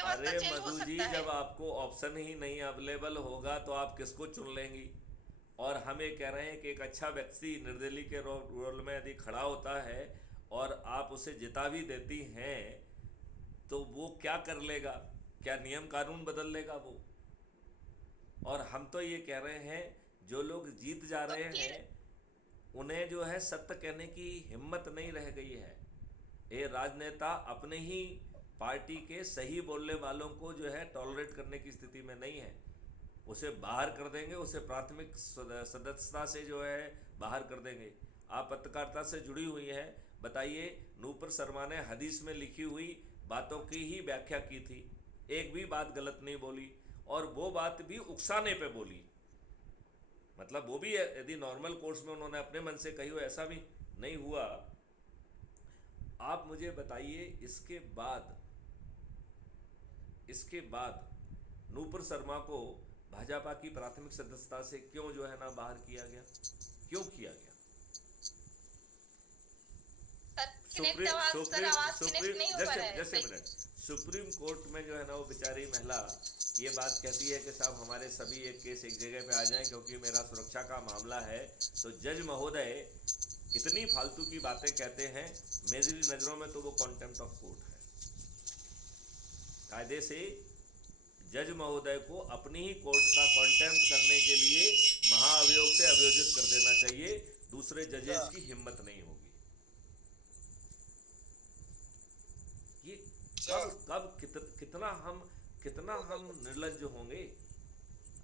व्यवस्था अरे चेंज हो मधु जी, सकता है। जब आपको ऑप्शन ही नहीं अवेलेबल होगा तो आप किसको चुन लेंगी? और हम ये कह रहे हैं कि एक अच्छा व्यक्ति निर्दलीय के रोल में यदि खड़ा होता है और आप उसे जिता भी देती हैं, तो वो क्या कर लेगा? क्या नियम कानून बदल लेगा वो? और हम तो ये कह रहे हैं, जो लोग जीत जा तो रहे फिर हैं उन्हें जो है सत्य कहने की हिम्मत नहीं रह गई है। ये राजनेता अपने ही पार्टी के सही बोलने वालों को जो है टॉलरेट करने की स्थिति में नहीं है। उसे बाहर कर देंगे, उसे प्राथमिक सदस्यता से जो है बाहर कर देंगे। आप पत्रकारिता से जुड़ी हुई हैं, बताइए। नूपुर शर्मा ने हदीस में लिखी हुई बातों की ही व्याख्या की थी, एक भी बात गलत नहीं बोली, और वो बात भी उकसाने पे बोली। मतलब वो भी यदि नॉर्मल कोर्स में उन्होंने अपने मन से कही हो, ऐसा भी नहीं हुआ। आप मुझे बताइए, इसके बाद नूपुर शर्मा को भाजपा की प्राथमिक सदस्यता से क्यों जो है ना बाहर किया गया? क्यों किया गया? सर कनेक्ट सुप्रीम आवाज, सर सुप्रीम आवाज कनेक्ट सुप्रीम नहीं हो पा जैसे रहा है जैसे सही। मिनट सुप्रीम कोर्ट में जो है ना वो बेचारी महिला ये बात कहती है कि साहब हमारे सभी एक केस एक जगह पे आ जाएं, क्योंकि मेरा सुरक्षा का मामला है। तो जज महोदय इतनी फालतू की बातें कहते हैं, मेरी नज़रों में तो वो कॉन्टेम्प्ट ऑफ कोर्ट है। कायदे से जज महोदय को अपनी ही कोर्ट का कॉन्टेम्प्ट करने के लिए महाअभियोग से अभियोजित कर देना चाहिए। दूसरे अच्छा। जजेस की हिम्मत नहीं होगी। ये अच्छा। कब कब कितना हम निर्लज्ज होंगे?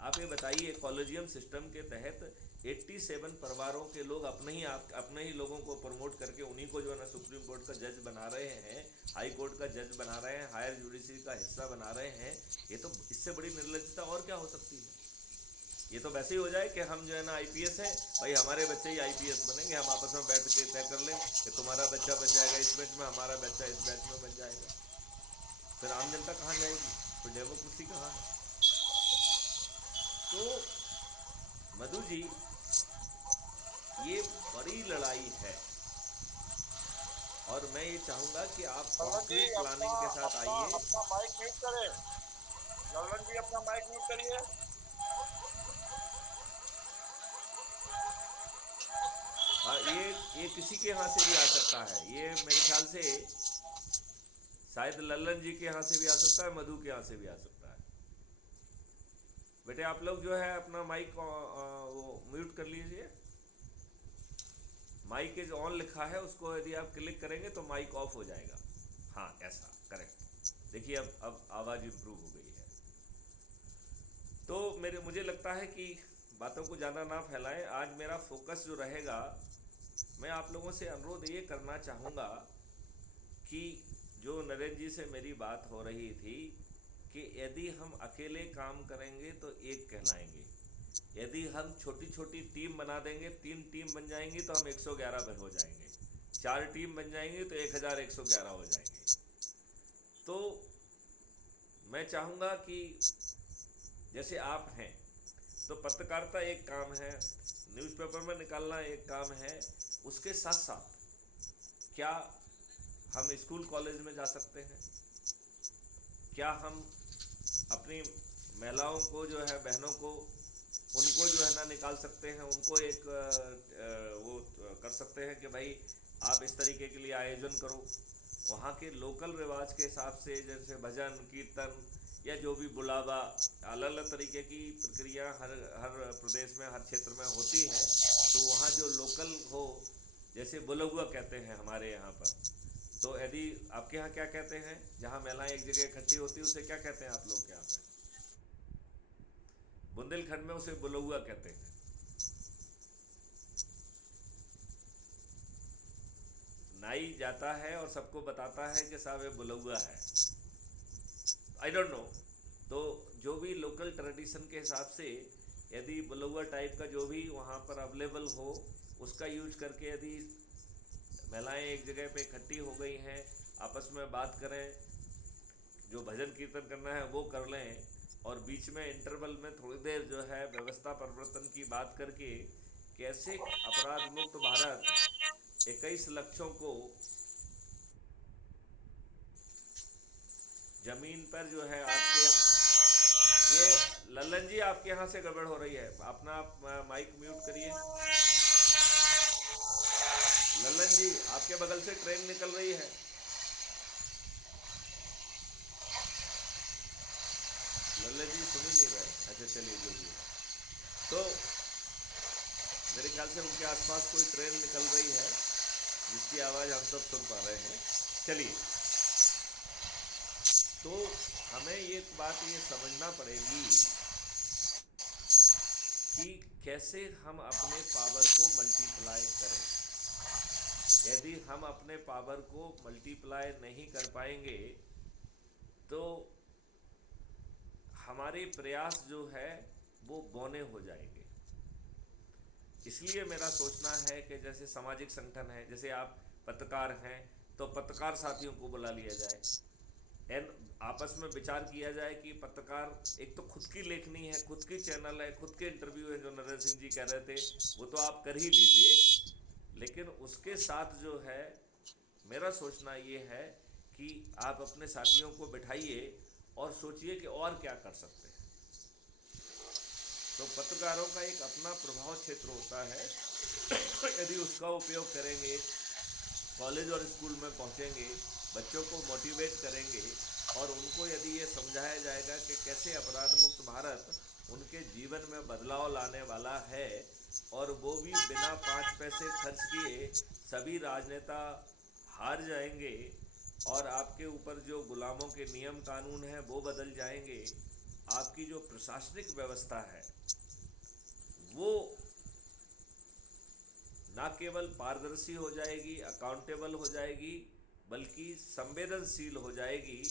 आप ये बताइए, कॉलेजियम सिस्टम के तहत 87 परिवारों के लोग अपने ही लोगों को प्रमोट करके उन्हीं को जो है ना सुप्रीम कोर्ट का जज बना रहे हैं, हाई कोर्ट का जज बना रहे हैं, हायर जुडिशरी का हिस्सा बना रहे हैं। ये तो इससे बड़ी निर्लज्जता और क्या हो सकती है? ये तो वैसे ही हो जाए कि हम जो है ना आईपीएस हैं, भाई हमारे बच्चे ही आईपीएस बनेंगे, हम आपस में बैठ के तय कर लें कि तुम्हारा बच्चा बन जाएगा इस बैच में, हमारा बच्चा इस बैच में बन जाएगा। फिर आम जनता कहाँ जाएगी? फिर डेमोक्रेसी कहाँ है? तो मधु जी, ये बड़ी लड़ाई है, और मैं ये चाहूंगा कि आप ललन जी कॉन्क्रीट अपना प्लानिंग के साथ अपना आइए। अपना माइक म्यूट करें। ललन जी अपना माइक म्यूट करिए। ये किसी के यहाँ से भी आ सकता है, ये मेरे ख्याल से शायद लल्लन जी के यहाँ से भी आ सकता है, मधु के यहाँ से भी आ सकता है। बेटे आप लोग जो है अपना माइक वो म्यूट कर लीजिए। माइक इज ऑन लिखा है, उसको यदि आप क्लिक करेंगे तो माइक ऑफ हो जाएगा। हाँ, ऐसा करेक्ट। देखिए अब आवाज़ इम्प्रूव हो गई है। तो मेरे मुझे लगता है कि बातों को ज़्यादा ना फैलाएं। आज मेरा फोकस जो रहेगा, मैं आप लोगों से अनुरोध ये करना चाहूँगा कि जो नरेंद्र जी से मेरी बात हो रही थी कि यदि हम अकेले काम करेंगे तो एक कहलाएंगे, यदि हम छोटी छोटी टीम बना देंगे, 3 टीम बन जाएंगी तो हम 111 हो जाएंगे, 4 टीम बन जाएंगी तो 1111 हो जाएंगे। तो मैं चाहूँगा कि जैसे आप हैं, तो पत्रकारिता एक काम है, न्यूज़पेपर में निकालना एक काम है, उसके साथ साथ क्या हम स्कूल कॉलेज में जा सकते हैं? क्या हम अपनी महिलाओं को जो है, बहनों को, उनको जो है ना निकाल सकते हैं, उनको एक वो कर सकते हैं कि भाई आप इस तरीके के लिए आयोजन करो, वहाँ के लोकल रिवाज के हिसाब से, जैसे भजन कीर्तन या जो भी बुलावा, अलग अलग तरीके की प्रक्रिया हर हर प्रदेश में, हर क्षेत्र में होती हैं। तो वहाँ जो लोकल हो, जैसे बुलगुआ कहते हैं हमारे यहाँ पर, तो यदि आपके यहाँ क्या कहते हैं, जहाँ महिलाएं एक जगह इकट्ठी होती है उसे क्या कहते हैं आप लोग के यहाँ पे? बुंदेलखंड में उसे बुलगुआ कहते हैं। नाई जाता है और सबको बताता है कि साहब ये बुलगुआ है। I don't know. तो जो भी लोकल ट्रेडिशन के हिसाब से, यदि बुलगुआ टाइप का जो भी वहाँ पर अवेलेबल हो, उसका यूज करके यदि महिलाएं एक जगह पे इकट्ठी हो गई हैं, आपस में बात करें, जो भजन कीर्तन करना है वो कर लें, और बीच में इंटरवल में थोड़ी देर जो है व्यवस्था परिवर्तन की बात करके कैसे अपराध मुक्त भारत 21 लक्षों को जमीन पर जो है आपके, ये लल्लन जी आपके यहाँ से गड़बड़ हो रही है, अपना आप माइक म्यूट करिए। लल्लन जी आपके बगल से ट्रेन निकल रही है। लल्लन जी सुन ही नहीं रहे। अच्छा चलिए जो भी है। तो मेरे ख्याल से उनके आसपास कोई ट्रेन निकल रही है जिसकी आवाज़ हम सब सुन पा रहे हैं। चलिए, तो हमें ये बात ये समझना पड़ेगी कि कैसे हम अपने पावर को मल्टीप्लाई करें। यदि हम अपने पावर को मल्टीप्लाई नहीं कर पाएंगे तो हमारे प्रयास जो है वो बौने हो जाएंगे। इसलिए मेरा सोचना है कि जैसे सामाजिक संगठन है, जैसे आप पत्रकार हैं तो पत्रकार साथियों को बुला लिया जाए, एंड आपस में विचार किया जाए कि पत्रकार एक तो खुद की लेखनी है, खुद की चैनल है, खुद के इंटरव्यू है, जो नरेंद्र सिंह जी कह रहे थे वो तो आप कर ही लीजिए, लेकिन उसके साथ जो है मेरा सोचना ये है कि आप अपने साथियों को बिठाइए और सोचिए कि और क्या कर सकते हैं। तो पत्रकारों का एक अपना प्रभाव क्षेत्र होता है, यदि उसका उपयोग करेंगे, कॉलेज और स्कूल में पहुंचेंगे, बच्चों को मोटिवेट करेंगे और उनको यदि ये समझाया जाएगा कि कैसे अपराध मुक्त भारत उनके जीवन में बदलाव लाने वाला है, और वो भी बिना 5 पैसे खर्च किए, सभी राजनेता हार जाएंगे और आपके ऊपर जो गुलामों के नियम कानून हैं वो बदल जाएंगे, आपकी जो प्रशासनिक व्यवस्था है वो ना केवल पारदर्शी हो जाएगी, अकाउंटेबल हो जाएगी, बल्कि संवेदनशील हो जाएगी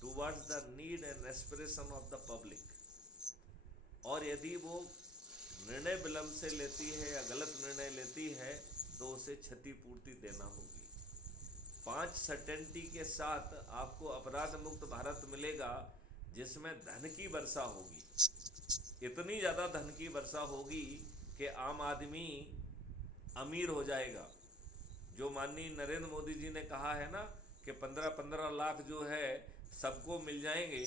towards the need and aspiration of the public. और यदि वो निर्णय विलंब से लेती है या गलत निर्णय लेती है तो उसे क्षतिपूर्ति देना होगी। 5 सर्टेनिटी के साथ आपको अपराध मुक्त भारत मिलेगा जिसमें धन की वर्षा होगी, इतनी ज़्यादा धन की वर्षा होगी कि आम आदमी अमीर हो जाएगा। जो माननीय नरेंद्र मोदी जी ने कहा है ना कि 15-15 लाख जो है सबको मिल जाएंगे,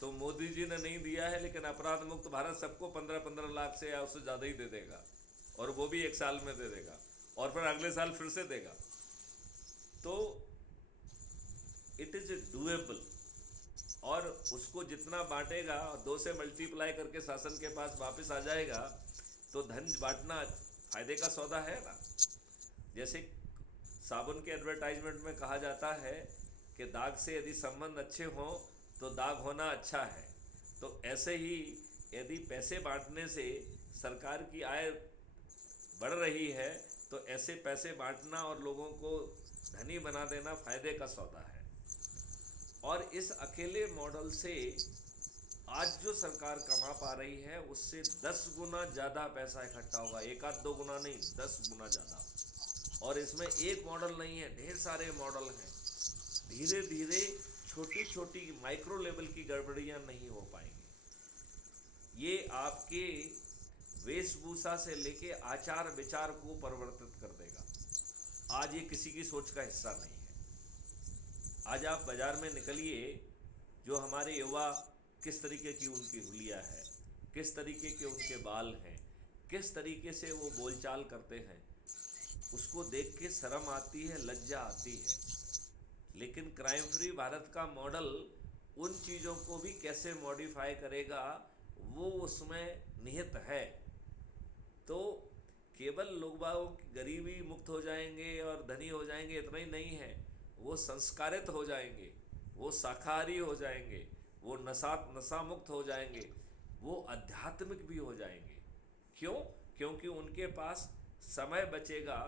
तो मोदी जी ने नहीं दिया है, लेकिन अपराध मुक्त भारत सबको 15-15 लाख से या उससे ज़्यादा ही दे देगा, और वो भी 1 साल में दे देगा और फिर अगले साल फिर से देगा। तो इट इज़ डूएबल, और उसको जितना बांटेगा 2 से मल्टीप्लाई करके शासन के पास वापस आ जाएगा, तो धन बांटना फायदे का सौदा है ना। जैसे साबुन के एडवर्टाइजमेंट में कहा जाता है कि दाग से यदि संबंध अच्छे हों तो दाग होना अच्छा है, तो ऐसे ही यदि पैसे बांटने से सरकार की आय बढ़ रही है तो ऐसे पैसे बांटना और लोगों को धनी बना देना फायदे का सौदा है। और इस अकेले मॉडल से आज जो सरकार कमा पा रही है उससे 10 गुना ज़्यादा पैसा इकट्ठा होगा, 1-2 गुना नहीं, 10 गुना ज़्यादा। और इसमें एक मॉडल नहीं है, ढेर सारे मॉडल हैं। धीरे धीरे छोटी छोटी माइक्रो लेवल की गड़बड़ियां नहीं हो पाएंगी। ये आपके वेशभूषा से लेके आचार विचार को परिवर्तित कर देगा। आज ये किसी की सोच का हिस्सा नहीं है। आज आप बाजार में निकलिए, जो हमारे युवा किस तरीके की उनकी हुलिया है, किस तरीके के उनके बाल हैं, किस तरीके से वो बोलचाल करते हैं, उसको देख के शर्म आती है, लज्जा आती है। लेकिन क्राइम फ्री भारत का मॉडल उन चीज़ों को भी कैसे मॉडिफाई करेगा वो उसमें निहित है। तो केवल लोग बागों की गरीबी मुक्त हो जाएंगे और धनी हो जाएंगे इतना ही नहीं है, वो संस्कारित हो जाएंगे, वो शाकाहारी हो जाएंगे, वो नशा मुक्त हो जाएंगे, वो आध्यात्मिक भी हो जाएंगे। क्यों? क्योंकि उनके पास समय बचेगा।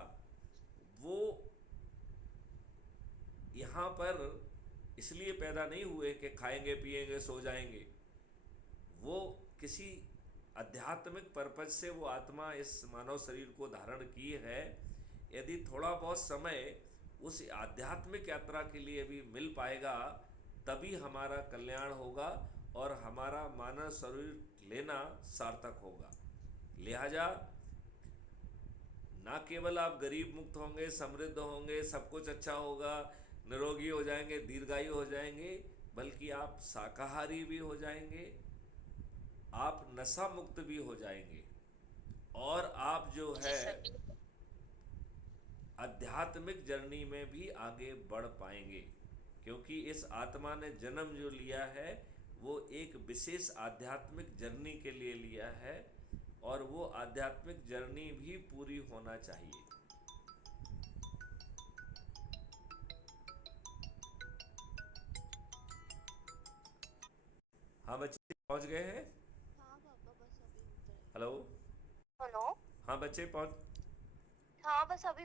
वो यहाँ पर इसलिए पैदा नहीं हुए कि खाएंगे पिएंगे सो जाएंगे, वो किसी आध्यात्मिक पर्पज से वो आत्मा इस मानव शरीर को धारण की है। यदि थोड़ा बहुत समय उस आध्यात्मिक यात्रा के लिए भी मिल पाएगा तभी हमारा कल्याण होगा और हमारा मानव शरीर लेना सार्थक होगा। लिहाजा ना केवल आप गरीब मुक्त होंगे, समृद्ध होंगे, सब कुछ अच्छा होगा, निरोगी हो जाएंगे, दीर्घायु हो जाएंगे, बल्कि आप शाकाहारी भी हो जाएंगे, आप नशा मुक्त भी हो जाएंगे, और आप जो जी है सर बिल्कुल। आध्यात्मिक जर्नी में भी आगे बढ़ पाएंगे। क्योंकि इस आत्मा ने जन्म जो लिया है वो एक विशेष आध्यात्मिक जर्नी के लिए लिया है, और वो आध्यात्मिक जर्नी भी पूरी होना चाहिए। हाँ बच्चे पहुंच गए हैं। हाँ पापा बस अभी उतरे। हेलो। हेलो। हाँ बच्चे पहुंच। हाँ बस अभी